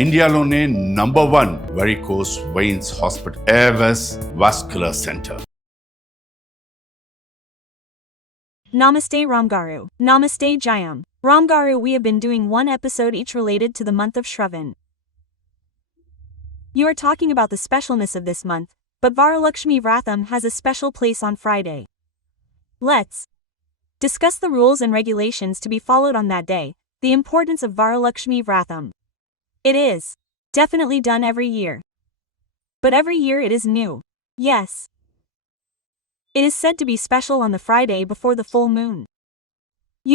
ఇండియాలోనే number 1 varicose veins hospital Avis vascular centre. Namaste Ramgaru. Namaste Jayam. Ramgaru, we have been doing one episode each related to the month of Shravan. You are talking about the specialness of this month, but Varalakshmi Vratham has a special place on Friday. Let's discuss the rules and regulations to be followed on that day, the importance of Varalakshmi Vratham. It is definitely done every year. But every year it is new. Yes. It is said to be special on the Friday before the full moon.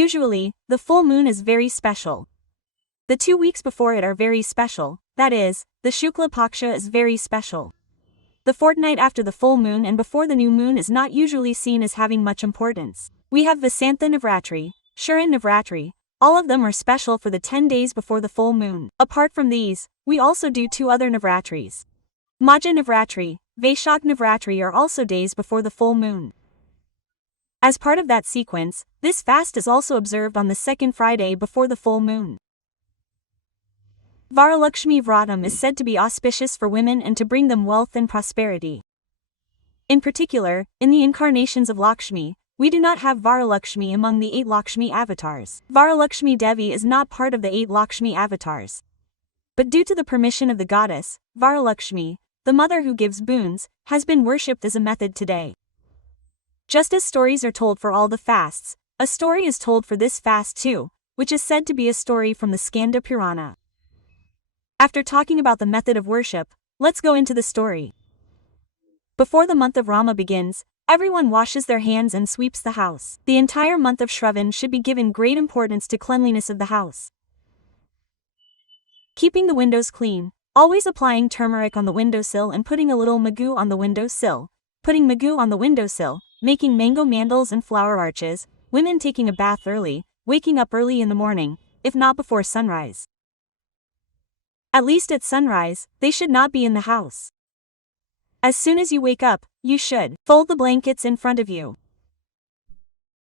Usually, the full moon is very special. The 2 weeks before it are very special, that is, the Shukla Paksha is very special. The fortnight after the full moon and before the new moon is not usually seen as having much importance. We have Vasantha Navratri, Sharan Navratri, all of them are special for the 10 days before the full moon. Apart from these, we also do 2 other Navratris. Maja Navratri, Vaishak Navratri are also days before the full moon. As part of that sequence, this fast is also observed on the second Friday before the full moon. Varalakshmi Vratham is said to be auspicious for women and to bring them wealth and prosperity. In particular, in the incarnations of Lakshmi, we do not have Varalakshmi among the 8 Lakshmi avatars. Varalakshmi Devi is not part of the 8 Lakshmi avatars. But due to the permission of the goddess, Varalakshmi, the mother who gives boons, has been worshipped as a method today. Just as stories are told for all the fasts, a story is told for this fast too, which is said to be a story from the Skanda Purana. After talking about the method of worship, let's go into the story. Before the month of Rama begins, everyone washes their hands and sweeps the house. The entire month of Shravan should be given great importance to cleanliness of the house. Keeping the windows clean, always applying turmeric on the windowsill and putting a little Maguva on the windowsill, putting Maguva on the windowsill, making mango mandals and flower arches, women taking a bath early, waking up early in the morning, if not before sunrise. At least at sunrise, they should not be in the house. As soon as you wake up, you should fold the blankets in front of you.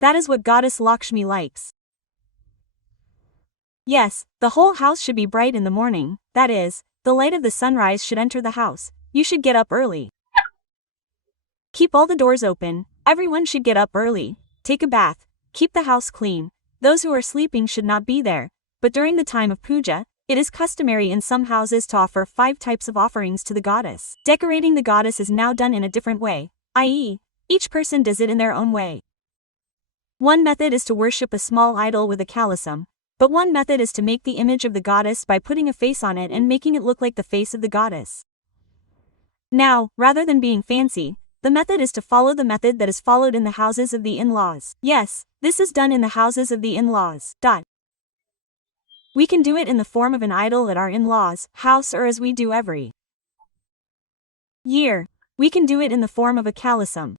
That is what goddess Lakshmi likes. Yes, the whole house should be bright in the morning, that is, the light of the sunrise should enter the house. You should get up early. Keep all the doors open, everyone should get up early, take a bath, keep the house clean. Those who are sleeping should not be there, but during the time of puja, it is customary in some houses to offer 5 types of offerings to the goddess. Decorating the goddess is now done in a different way, i.e., each person does it in their own way. One method is to worship a small idol with a kalisam, but one method is to make the image of the goddess by putting a face on it and making it look like the face of the goddess. Now, rather than being fancy, the method is to follow the method that is followed in the houses of the in-laws. Yes, this is done in the houses of the in-laws. We can do it in the form of an idol at our in-laws' house or as we do every year. We can do it in the form of a kalisam.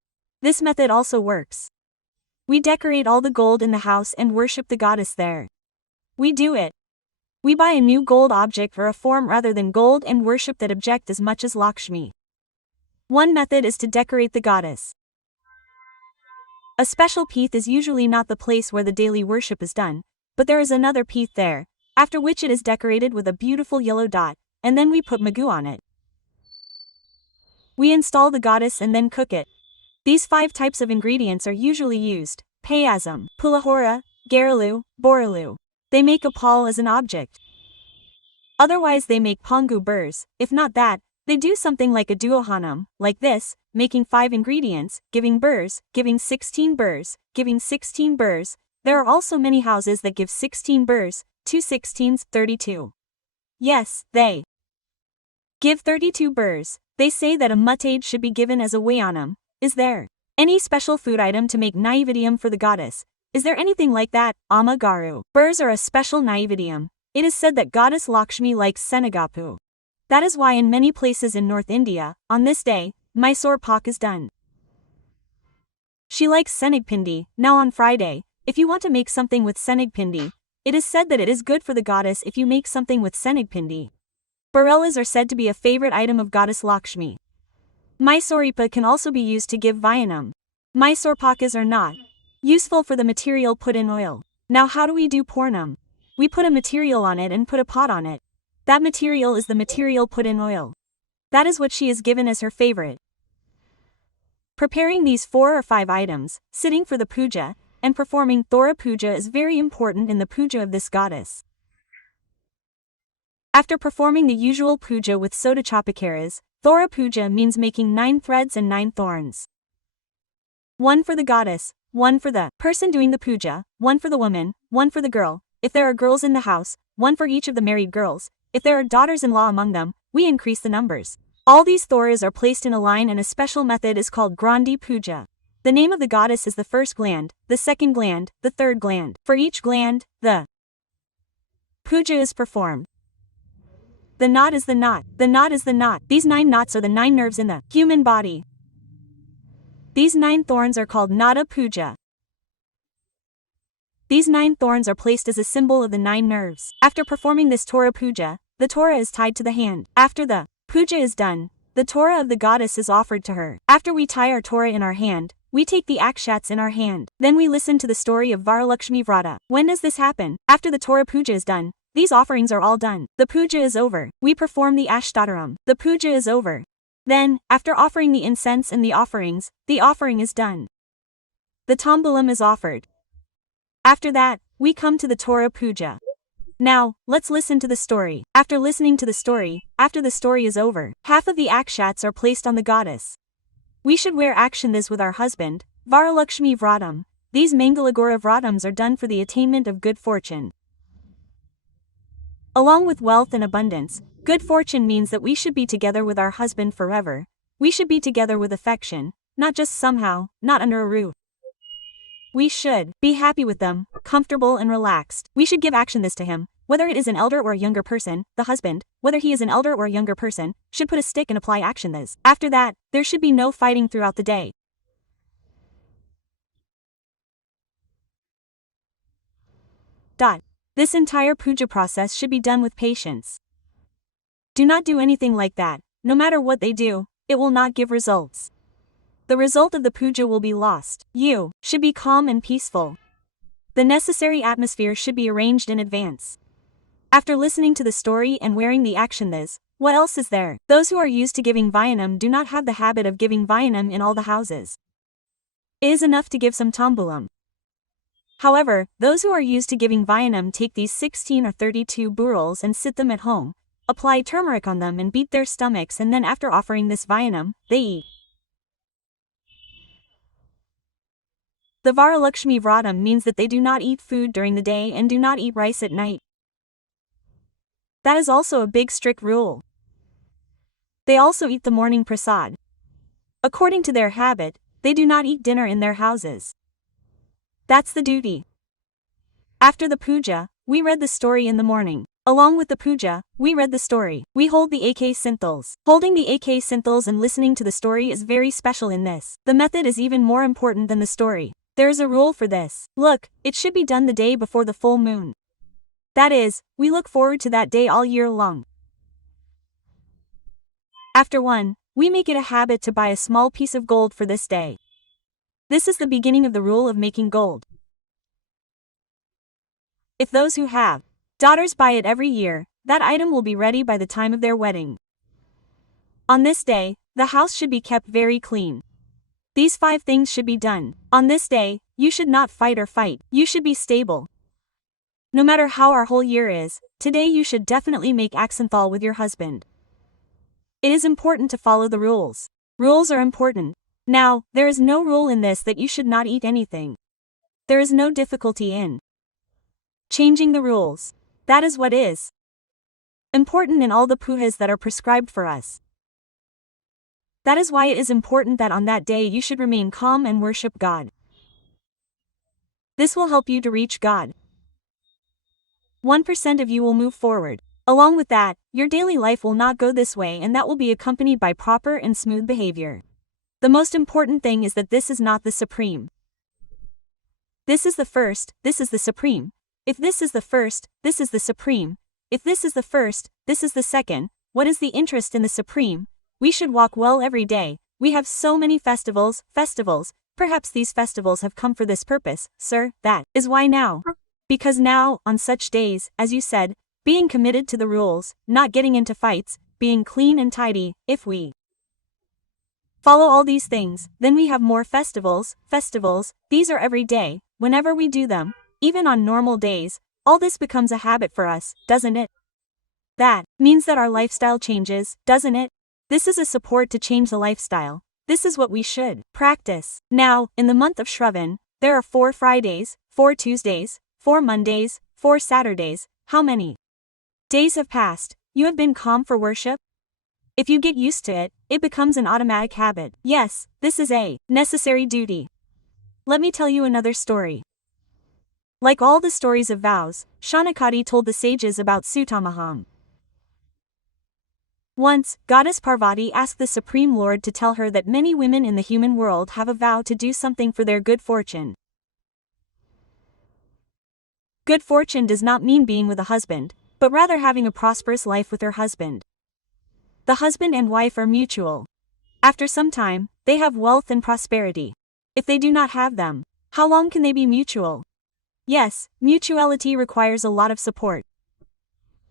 This method also works. We decorate all the gold in the house and worship the goddess there. We do it. We buy a new gold object or a form rather than gold and worship that object as much as Lakshmi. One method is to decorate the goddess. A special peeth is usually not the place where the daily worship is done, but there is another peeth there, after which it is decorated with a beautiful yellow dot, and then we put Maguva on it. We install the goddess and then cook it. These 5 types of ingredients are usually used: payasam, pulahora, garalu, boralu. They make a pal as an object. Otherwise they make pongu burrs. If not that, they do something like a duohanam, like this, making 5 ingredients, giving burrs, giving 16 burrs, giving 16 burrs. There are also many houses that give 16 burrs, 2 16s, 32. Yes, they give 32 burrs. They say that a muttade should be given as a wayanam. Is there any special food item to make naivediyam for the goddess? Is there anything like that? Amma Garu. Burrs are a special naivediyam. It is said that goddess Lakshmi likes senagapu. That is why in many places in North India, on this day, Mysore pak is done. She likes senagpindi. Now on Friday, if you want to make something with senagpindi, it is said that it is good for the goddess if you make something with senagpindi. Barellas are said to be a favorite item of goddess Lakshmi. Mysorepa can also be used to give vayanam. Mysore pakas are not useful for the material put in oil. Now how do we do Purnam? We put a material on it and put a pot on it. That material is the material put in oil. That is what she is given as her favorite. Preparing these 4 or 5 items, sitting for the puja, and performing Thora Puja is very important in the puja of this goddess. After performing the usual puja with Sodachapakaras, Thora Puja means making 9 threads and 9 thorns. 1 for the goddess, 1 for the person doing the puja, 1 for the woman, 1 for the girl. If there are girls in the house, 1 for each of the married girls. If there are daughters-in-law among them, we increase the numbers. All these thoras are placed in a line, and a special method is called Grandi Puja. The name of the goddess is the first gland, the second gland, the third gland. For each gland, the puja is performed. The knot is the knot. The knot is the knot. These 9 knots are the 9 nerves in the human body. These 9 thorns are called Nada Puja. These 9 thorns are placed as a symbol of the 9 nerves. After performing this Torah Puja, the Torah is tied to the hand. After the puja is done, the Torah of the goddess is offered to her. After we tie our Torah in our hand, we take the akshats in our hand. Then we listen to the story of Varalakshmi Vratham. When does this happen? After the Torah Puja is done. These offerings are all done. The puja is over. We perform the Ashtadaram. The puja is over. Then, after offering the incense and the offering is done. The tambulam is offered. After that, we come to the Torah Puja. Now, let's listen to the story. After listening to the story, after the story is over, half of the akshats are placed on the goddess. We should wear akshandas with our husband, Varalakshmi Vratham. These Mangalagora Vratams are done for the attainment of good fortune. Along with wealth and abundance, good fortune means that we should be together with our husband forever. We should be together with affection, not just somehow, not under a roof. We should be happy with them, comfortable and relaxed. We should give akshandas to him, whether it is an elder or a younger person. The husband, whether he is an elder or a younger person, should put a stick and apply akshandas. After that, there should be no fighting throughout the day. This entire puja process should be done with patience. Do not do anything like that. No matter what they do, it will not give results. The result of the puja will be lost. You should be calm and peaceful. The necessary atmosphere should be arranged in advance. After listening to the story and wearing the akshandas, what else is there? Those who are used to giving Vayanam do not have the habit of giving Vayanam in all the houses. It is enough to give some tambulam. However, those who are used to giving Vayanam take these 16 or 32 burals and sit them at home, apply turmeric on them and beat their stomachs, and then after offering this Vayanam, they eat. The Varalakshmi Vratham means that they do not eat food during the day and do not eat rice at night. That is also a big strict rule. They also eat the morning prasad. According to their habit, they do not eat dinner in their houses. That's the duty. After the puja, we read the story in the morning. Along with the puja, we read the story. We hold the AK Sinthals. Holding the AK Sinthals and listening to the story is very special in this. The method is even more important than the story. There is a rule for this. Look, it should be done the day before the full moon. That is, we look forward to that day all year long. After one, we make it a habit to buy a small piece of gold for this day. This is the beginning of the rule of making gold. If those who have daughters buy it every year, that item will be ready by the time of their wedding. On this day, the house should be kept very clean. These 5 things should be done. On this day, you should not fight or fight. You should be stable. No matter how our whole year is, today you should definitely make aksanthal with your husband. It is important to follow the rules. Rules are important. Now, there is no rule in this that you should not eat anything. There is no difficulty in changing the rules. That is what is important in all the pujas that are prescribed for us. That is why it is important that on that day you should remain calm and worship God. This will help you to reach God. 1% of you will move forward. Along with that, your daily life will not go this way, and that will be accompanied by proper and smooth behavior. The most important thing is that this is not the supreme. This is the first, this is the supreme. If this is the first, this is the supreme. If this is the first, this is the second. What is the interest in the supreme? We should walk well every day. We have so many festivals. Perhaps these festivals have come for this purpose, sir. That is why now. Because now, on such days, as you said, being committed to the rules, not getting into fights, being clean and tidy. If we follow all these things, then we have more festivals. These are every day, whenever we do them, even on normal days. All this becomes a habit for us, doesn't it? That means that our lifestyle changes, doesn't it? This is a support to change the lifestyle. This is what we should practice. Now, in the month of Shravan, there are 4 Fridays, 4 Tuesdays, 4 Mondays, 4 Saturdays. How many days have passed? You have been calm for worship? If you get used to it, it becomes an automatic habit. Yes, this is a necessary duty. Let me tell you another story. Like all the stories of vows, Shaunakadi told the sages about Sutamaham. Once, Goddess Parvati asked the Supreme Lord to tell her that many women in the human world have a vow to do something for their good fortune. Good fortune does not mean being with a husband, but rather having a prosperous life with her husband. The husband and wife are mutual. After some time, they have wealth and prosperity. If they do not have them, how long can they be mutual? Yes, mutuality requires a lot of support.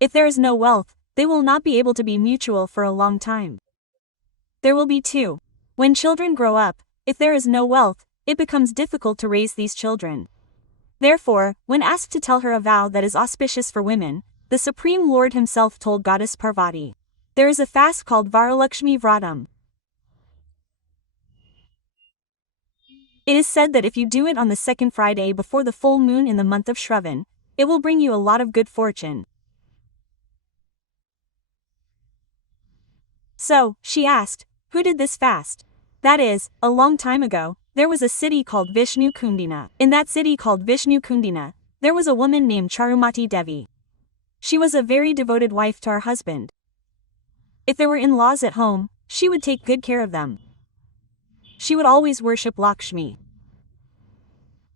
If there is no wealth, they will not be able to be mutual for a long time. There will be 2. When children grow up, if there is no wealth, it becomes difficult to raise these children. Therefore, when asked to tell her a vow that is auspicious for women, the Supreme Lord himself told Goddess Parvati. There is a fast called Varalakshmi Vratham. It is said that if you do it on the 2nd Friday before the full moon in the month of Shravan, it will bring you a lot of good fortune. So, she asked, who did this fast? That is, a long time ago, there was a city called Vishnu Kundina. In that city called Vishnu Kundina, there was a woman named Charumati Devi. She was a very devoted wife to her husband. If there were in-laws at home, she would take good care of them. She would always worship Lakshmi.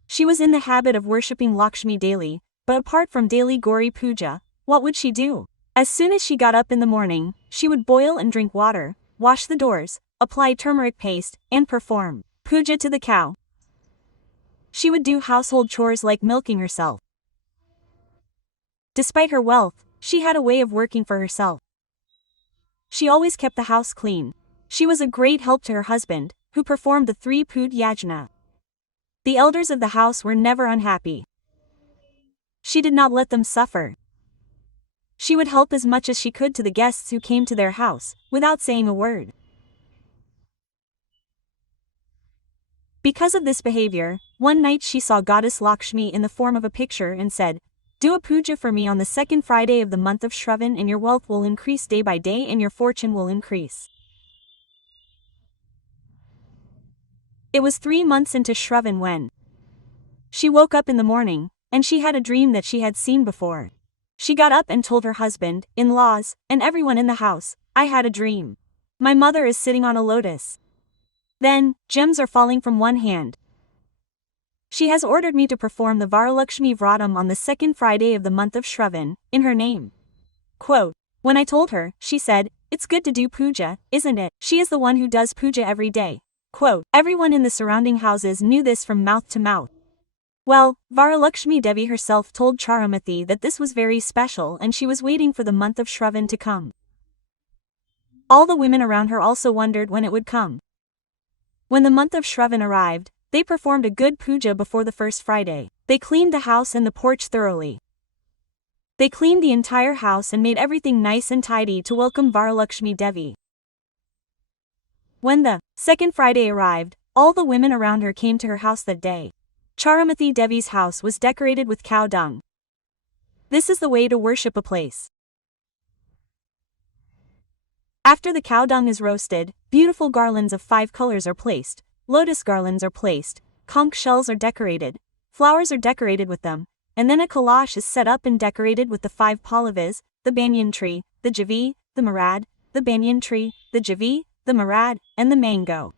She was in the habit of worshipping Lakshmi daily, but apart from daily Gauri Puja, what would she do? As soon as she got up in the morning, she would boil and drink water, wash the doors, apply turmeric paste, and perform puja to the cow. She would do household chores like milking herself. Despite her wealth, she had a way of working for herself. She always kept the house clean. She was a great help to her husband, who performed the 3 Pud Yajna. The elders of the house were never unhappy. She did not let them suffer. She would help as much as she could to the guests who came to their house, without saying a word. Because of this behavior, one night she saw Goddess Lakshmi in the form of a picture and said, "Do a puja for me on the 2nd Friday of the month of Shravan and your wealth will increase day by day and your fortune will increase." It was 3 months into Shravan when she woke up in the morning, and she had a dream that she had seen before. She got up and told her husband, in-laws, and everyone in the house, "I had a dream. My mother is sitting on a lotus. Then, gems are falling from one hand. She has ordered me to perform the Varalakshmi Vratham on the 2nd Friday of the month of Shravan, in her name." Quote, when I told her, she said, "It's good to do puja, isn't it? She is the one who does puja every day." Quote, everyone in the surrounding houses knew this from mouth to mouth. Well, Varalakshmi Devi herself told Charumati that this was very special and she was waiting for the month of Shravan to come. All the women around her also wondered when it would come. When the month of Shravan arrived, they performed a good puja before the 1st Friday. They cleaned the house and the porch thoroughly. They cleaned the entire house and made everything nice and tidy to welcome Varalakshmi Devi. When the 2nd Friday arrived, all the women around her came to her house that day. Charumati Devi's house was decorated with cow dung. This is the way to worship a place. After the cow dung is roasted, beautiful garlands of 5 colors are placed, lotus garlands are placed, conch shells are decorated, flowers are decorated with them, and then a kalash is set up and decorated with the 5 pallavis, the banyan tree, the javi, the marad, the banyan tree, the javi, the marad, and the mango.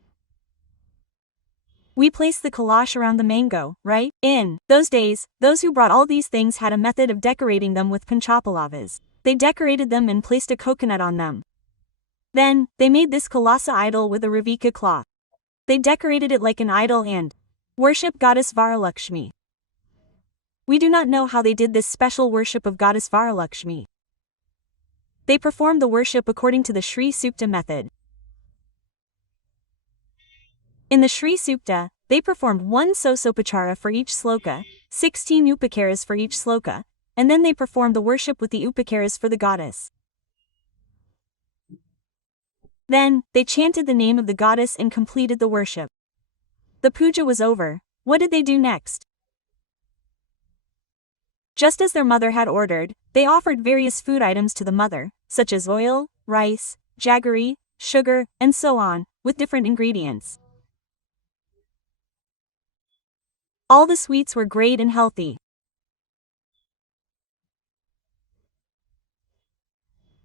We place the kalash around the mango, right? In those days, those who brought all these things had a method of decorating them with panchapallavas. They decorated them and placed a coconut on them. Then, they made this kalasa idol with a ravika cloth. They decorated it like an idol and worship Goddess Varalakshmi. We do not know how they did this special worship of Goddess Varalakshmi. They performed the worship according to the Sri Sukta method. In the Sri Sukta, they performed 1 sosopachara for each sloka, 16 upakaras for each sloka, and then they performed the worship with the upakaras for the goddess. Then, they chanted the name of the goddess and completed the worship. The puja was over. What did they do next? Just as their mother had ordered, they offered various food items to the mother, such as oil, rice, jaggery, sugar, and so on, with different ingredients. All the sweets were great and healthy.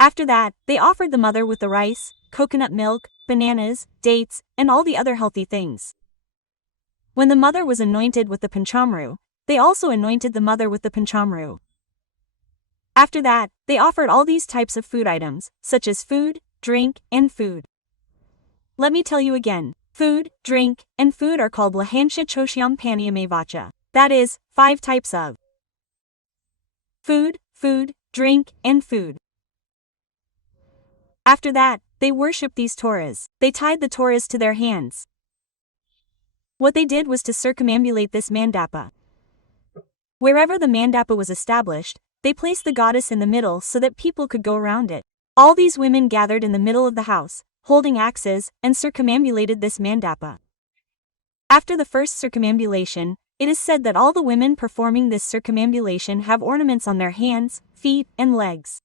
After that, they offered the mother with the rice, coconut milk, bananas, dates, and all the other healthy things. When the mother was anointed with the panchamru, they also anointed the mother with the panchamru. After that, they offered all these types of food items, such as food, drink, and food. Let me tell you again. Food, drink, and food are called lahansha choshyam paniyamevacha. That is, 5 types of food, drink, and food. After that, they worshipped these Torahs. They tied the Torahs to their hands. What they did was to circumambulate this mandapa. Wherever the mandapa was established, they placed the goddess in the middle so that people could go around it. All these women gathered in the middle of the house, holding axes, and circumambulated this mandapa. After the first circumambulation, it is said that all the women performing this circumambulation have ornaments on their hands, feet, and legs.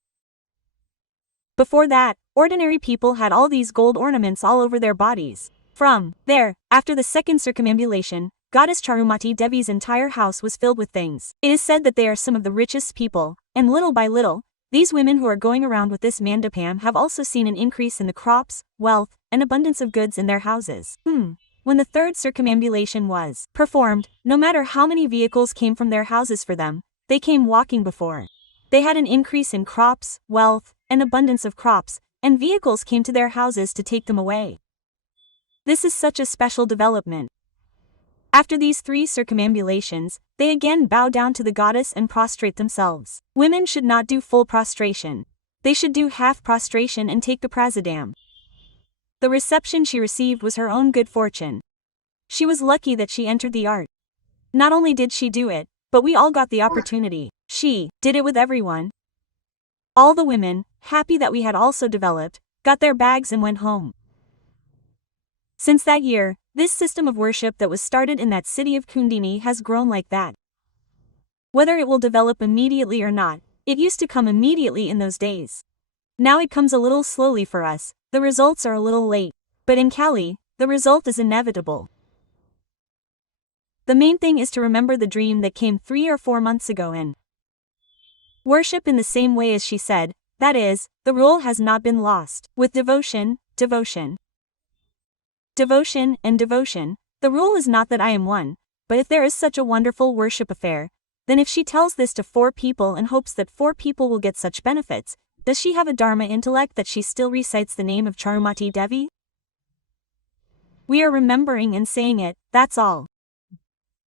Before that, ordinary people had all these gold ornaments all over their bodies. From there, after the second circumambulation, Goddess Charumati Devi's entire house was filled with things. It is said that they are some of the richest people, and little by little, these women who are going around with this mandapam have also seen an increase in the crops, wealth, and abundance of goods in their houses. When the third circumambulation was performed, no matter how many vehicles came from their houses for them, they came walking before. They had an increase in crops, wealth, and abundance of crops, and vehicles came to their houses to take them away. This is such a special development. After these 3 circumambulations, they again bow down to the goddess and prostrate themselves. Women should not do full prostration. They should do half prostration and take the prasadam. The reception she received was her own good fortune. She was lucky that she entered the art. Not only did she do it, but we all got the opportunity. She did it with everyone. All the women, happy that we had also developed, got their bags and went home. Since that year, this system of worship that was started in that city of Kundini has grown like that. Whether it will develop immediately or not, it used to come immediately in those days. Now it comes a little slowly for us, the results are a little late, but in Kali, the result is inevitable. The main thing is to remember the dream that came 3 or 4 months ago and worship in the same way as she said, that is, the rule has not been lost. With devotion, devotion and devotion, the rule is not that I am one, but if there is such a wonderful worship affair, then if she tells this to 4 people and hopes that 4 people will get such benefits, does she have a dharma intellect that she still recites the name of Charumati Devi? We are remembering and saying it, that's all.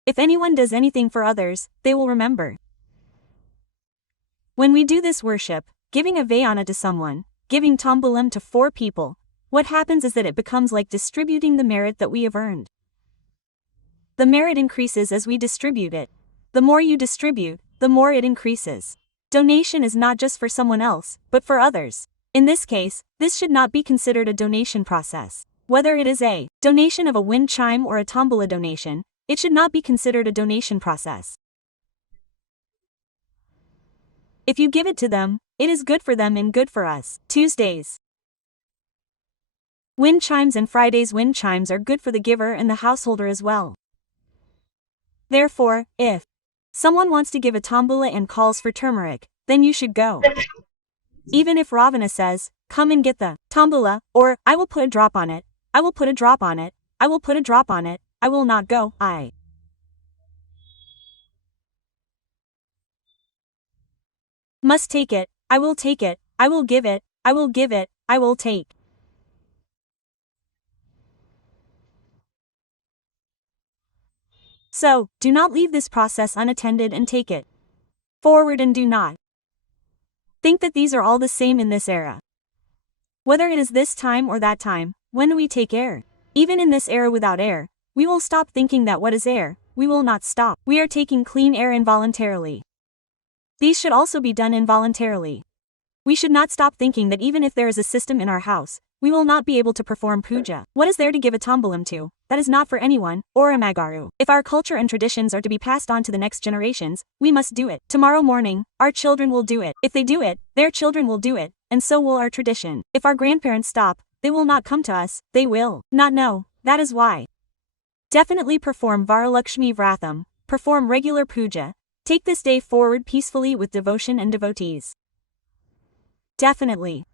If anyone does anything for others, they will remember. When we do this worship, giving a vayana to someone, giving tambulam to 4 people, what happens is that it becomes like distributing the merit that we have earned. The merit increases as we distribute it. The more you distribute, the more it increases. Donation is not just for someone else, but for others. In this case, this should not be considered a donation process. Whether it is a donation of a wind chime or a tambula donation, it should not be considered a donation process. If you give it to them, it is good for them and good for us. Tuesdays wind chimes and Fridays wind chimes are good for the giver and the householder as well. Therefore, if someone wants to give a tambula and calls for turmeric, then you should go. Even if Ravana says, come and get the tambula, or I will put a drop on it, I will put a drop on it, I will put a drop on it, I will not go, I must take it, I will take it, I will give it, I will give it, I will take. So, do not leave this process unattended and take it forward and do not Think that these are all the same in this era. Whether it is this time or that time, when we take air. Even in this era without air, we will stop thinking that what is air, we will not stop. We are taking clean air involuntarily. These should also be done involuntarily. We should not stop thinking that even if there is a system in our house, we will not be able to perform puja. What is there to give a tambulam to? That is not for anyone, or a magaru. If our culture and traditions are to be passed on to the next generations, we must do it. Tomorrow morning, our children will do it. If they do it, their children will do it, and so will our tradition. If our grandparents stop, they will not come to us, they will not know. That is why. Definitely perform Varalakshmi Vratham, perform regular puja, take this day forward peacefully with devotion and devotees. Definitely.